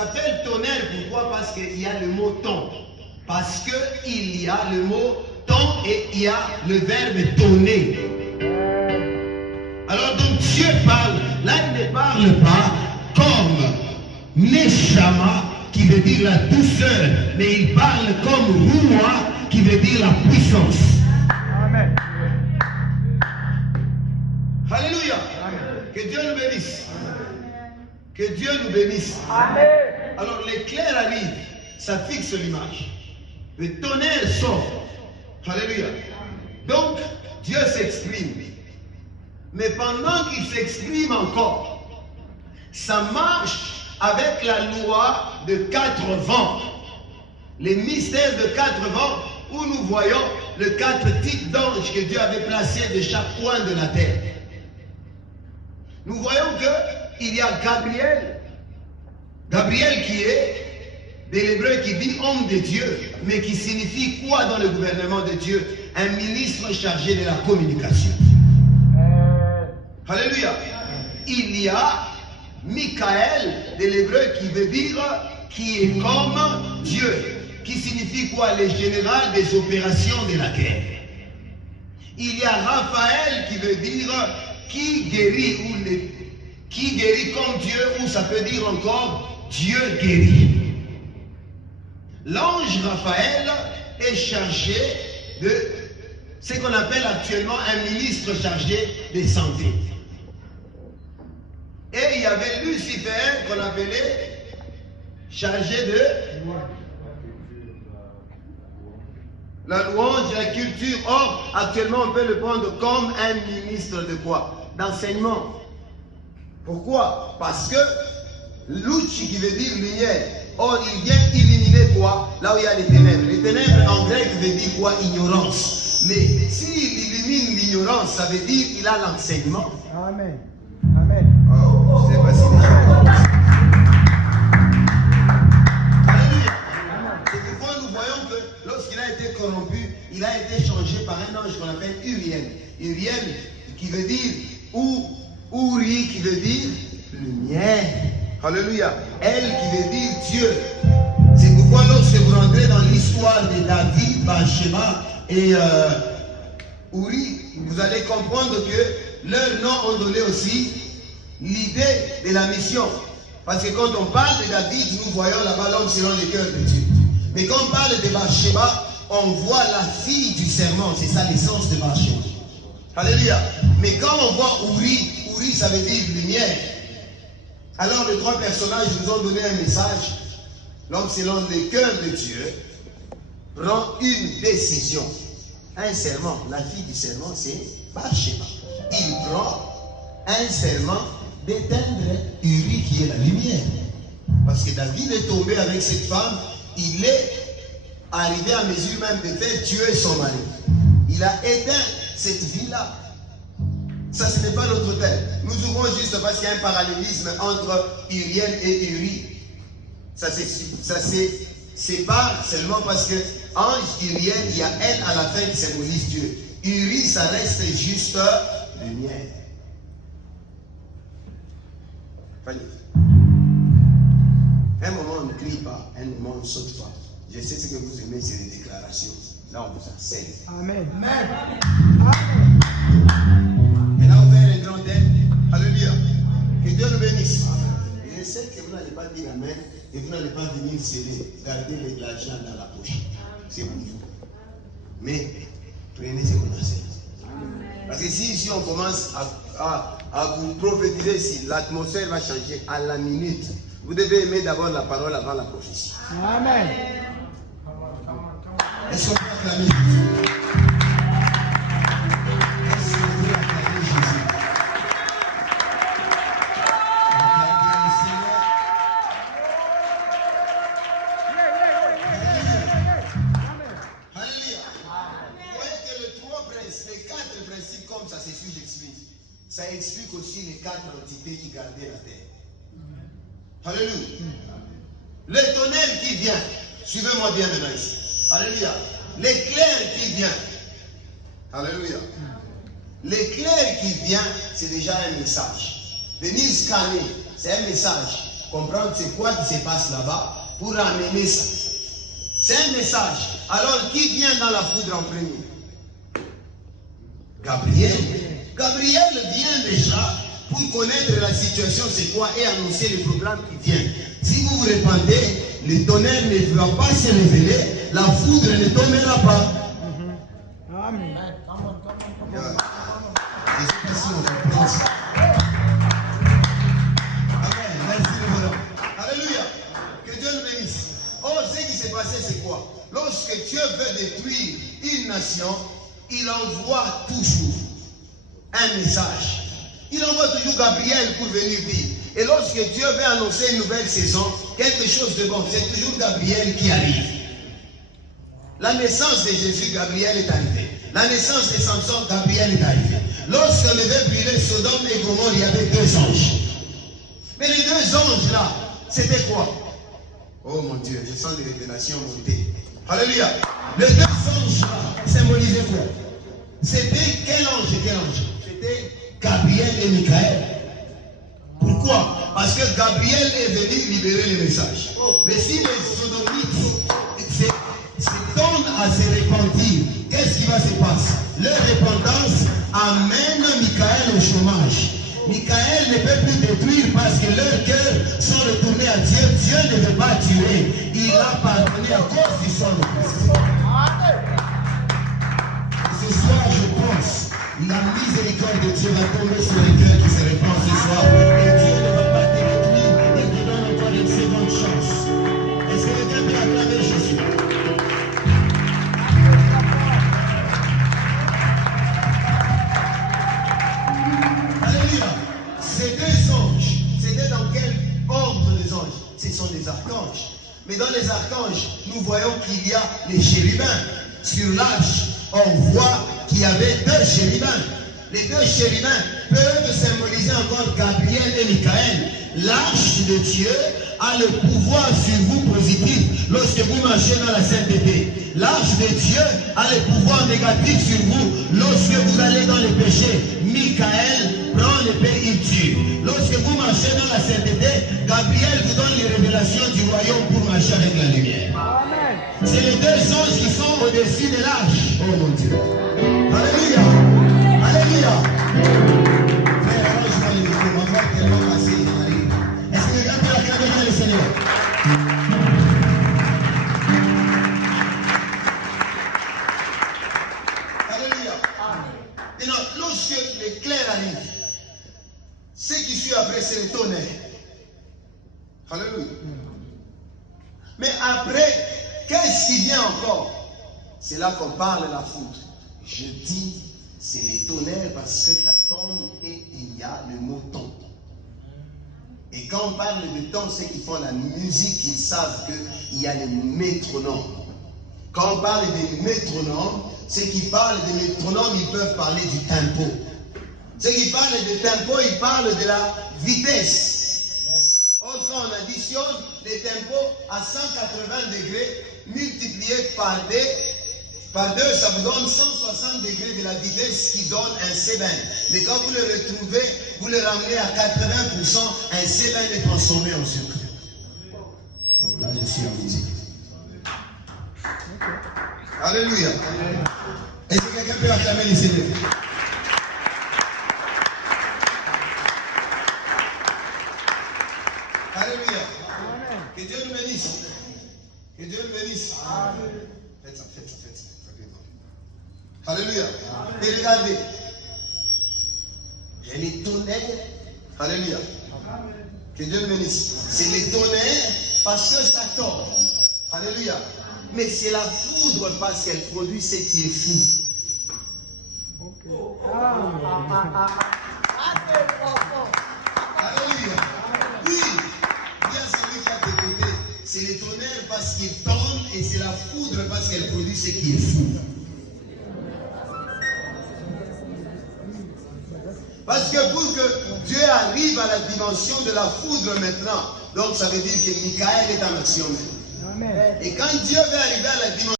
s'appelle tonnerre, pourquoi? Parce qu'il y a le mot ton. Parce qu'il y a le mot ton et il y a le verbe tonner. Alors donc Dieu parle, là il ne parle pas comme Neshama qui veut dire la douceur, mais il parle comme Ruah qui veut dire la puissance. Amen. Alléluia. Que Dieu nous bénisse. Que Dieu nous bénisse. Amen. Alors l'éclair arrive, ça fixe l'image. Le tonnerre sort. Alléluia. Donc Dieu s'exprime. Mais pendant qu'il s'exprime encore, ça marche avec la loi de 4 vents. Les mystères de 4 vents où nous voyons les 4 types d'anges que Dieu avait placés de chaque coin de la terre. Nous voyons qu'il y a Gabriel. Gabriel qui est de l'hébreu qui dit homme de Dieu, mais qui signifie quoi dans le gouvernement de Dieu? Un ministre chargé de la communication. Alléluia. Il y a Michael de l'hébreu qui veut dire qui est comme Dieu, qui signifie quoi? Le général des opérations de la guerre. Il y a Raphaël qui veut dire qui guérit, ou qui guérit comme Dieu, ou ça peut dire encore Dieu guérit. L'ange Raphaël est chargé de ce qu'on appelle actuellement un ministre chargé de santé. Et il y avait Lucifer qu'on appelait chargé de la louange, la culture. Or, actuellement, on peut le prendre comme un ministre de quoi? D'enseignement. Pourquoi? Parce que Luci qui veut dire lumière. Or, il vient illuminer quoi? Là où il y a les ténèbres. Les ténèbres en grec veut dire quoi? Ignorance. Mais s'il illumine l'ignorance, ça veut dire qu'il a l'enseignement. Amen. Amen. Oh, je ne sais pas si les gens... Alléluia. C'est pourquoi nous voyons que lorsqu'il a été corrompu, il a été changé par un ange qu'on appelle Uriel. Uriel qui veut dire Uri qui veut dire lumière. Alléluia. Elle qui veut dire Dieu. C'est pourquoi lorsque vous rentrez dans l'histoire de David, Bathsheba et Uri, vous allez comprendre que leurs noms ont donné aussi l'idée de la mission. Parce que quand on parle de David, nous voyons là-bas l'homme selon le cœur de Dieu. Mais quand on parle de Bathsheba, on voit la fille du serment. C'est ça l'essence de Bathsheba. Alléluia. Mais quand on voit Uri, Uri ça veut dire lumière. Alors les 3 personnages nous ont donné un message. L'homme selon le cœur de Dieu prend une décision. Un serment. La fille du serment, c'est Bathsheba. Il prend un serment d'éteindre Uri qui est la lumière. Parce que David est tombé avec cette femme, il est arrivé à mesure même de faire tuer son mari. Il a éteint cette vie-là. Ça, ce n'est pas notre terre. Nous ouvrons juste parce qu'il y a un parallélisme entre Uriel et Uri. Ça se sépare seulement parce que ange Uriel, il y a elle à la fin qui symbolise Dieu. Uri, ça reste juste lumière. Un moment on ne crie pas, un moment on ne saute pas. Je sais ce que vous aimez, c'est les déclarations. Là on vous enseigne. Amen. Et là on fait un grand thème. Alléluia. Que Dieu nous bénisse. Et je sais que vous n'allez pas dire Amen et vous n'allez pas venir garder l'argent dans la poche. C'est pour vous. Mais prenez ce qu'on enseigne. Parce que si on commence à vous prophétiser, si l'atmosphère va changer à la minute, vous devez aimer d'abord la parole avant la prophétie. Amen. Est-ce qu'on peut acclamer Jésus? Est-ce qu'on peut acclamer Jésus? Acclamez le Seigneur. Alléluia. Vous voyez que les 4 principes comme ça, c'est ce que j'explique. Ça explique aussi les 4 entités qui gardaient la terre. Alléluia. Le tonnerre qui vient, suivez-moi bien maintenant ici. Alléluia. L'éclair qui vient. Alléluia. L'éclair qui vient, c'est déjà un message. Venir scanner, c'est un message. comprendre c'est quoi qui se passe là-bas pour amener ça. C'est un message. Alors, qui vient dans la foudre en premier? Gabriel. Gabriel vient déjà pour connaître la situation, c'est quoi, et annoncer les problèmes qui viennent. Si vous vous répandez, le tonnerre ne va pas se révéler, la foudre ne tombera pas. Amen. Je ne sais pas si on comprend ça. Amen. Merci le bonhomme. Alléluia. Que Dieu nous bénisse. Oh, ce qui s'est passé, c'est quoi? Lorsque Dieu veut détruire une nation, il envoie toujours un message. Il envoie toujours Gabriel pour venir dire. Et lorsque Dieu veut annoncer une nouvelle saison, quelque chose de bon, c'est toujours Gabriel qui arrive. La naissance de Jésus, Gabriel est arrivé. La naissance de Samson, Gabriel est arrivé. Lorsqu'on devait brûler Sodome et Gomorrhe, il y avait 2 anges. Mais les 2 anges là, c'était quoi? Oh mon Dieu, je sens des révélations monter. Alléluia. Les 2 anges là symbolisaient quoi? C'était quel ange et quel ange? C'était Gabriel et Michael. Pourquoi? Parce que Gabriel est venu libérer le message. Mais si les sodomites s'étonnent à se repentir, qu'est-ce qui va se passer? Leur repentance amène Michael au chômage. Michael ne peut plus détruire parce que leurs cœurs sont retournés à Dieu. Dieu ne veut pas tuer. Il a pardonné à cause du sang de Christ. Ce soir, je pense, la miséricorde de Dieu va tomber sur les cœurs qui se répandent ce soir. Et Dieu ne va pas te détruire. Il te donne encore une seconde chance. Est-ce que quelqu'un peut acclamer Jésus? Alléluia. Ces 2 anges, c'était dans quel ordre des anges? Ce sont des archanges. Mais dans les archanges, nous voyons qu'il y a les chérubins. Sur l'arche, on voit qu'il y avait 2 chérubins. Les 2 chérubins peuvent symboliser encore Gabriel et Michael. L'arche de Dieu a le pouvoir sur vous positif lorsque vous marchez dans la sainteté. L'arche de Dieu a le pouvoir négatif sur vous lorsque vous allez dans le péché. Michael prend l'épée, il tue. Lorsque vous marchez dans la sainteté, Gabriel vous donne les révélations du royaume pour marcher avec la lumière. C'est les 2 anges qui sont au-dessus de l'arche. Oh mon Dieu. Alléluia. Alléluia. Frère, arrange-moi le micro. Ma voix est tellement cassée, il m'arrive. Est-ce que quelqu'un peut acclamer le Seigneur? Alléluia. Maintenant, lorsque l'éclair arrive, ce qui suit après, c'est le tonnerre. Alléluia. Mais après, qu'est-ce qui vient encore? C'est là qu'on parle de la foudre. Je dis, c'est les tonnerres parce que ça tombe et il y a le mot ton. Et quand on parle de ton, ceux qui font la musique, ils savent qu'il y a les métronomes. Quand on parle des métronomes, ceux qui parlent des métronomes, ils peuvent parler du tempo. Ceux qui parlent du tempo, ils parlent de la vitesse. Or, quand on additionne les tempos à 180 degrés multiplié par 2, ça vous donne 160 degrés de la vitesse qui donne un C20. Mais quand vous le retrouvez, vous le ramenez à 80%, un C20 est transformé en sucre. Là, je suis en musique. Alléluia. Est-ce que quelqu'un peut acclamer le Seigneur? Alléluia. Que Dieu nous bénisse. Que Dieu nous bénisse. Faites ça. Alléluia. Et regardez. Il y a les tonnerres. Alléluia. Que Dieu nous bénisse. C'est les tonnerres parce que ça tombe. Alléluia. Mais c'est la foudre parce qu'elle produit ce qui est fou. Alléluia. Oui. Bien celui qui a développé. C'est les tonnerres parce qu'ils tombent et c'est la foudre parce qu'elle produit ce qui est fou. Parce que pour que Dieu arrive à la dimension de la foudre maintenant, donc ça veut dire que Michael est en action maintenant. Et quand Dieu veut arriver à la dimension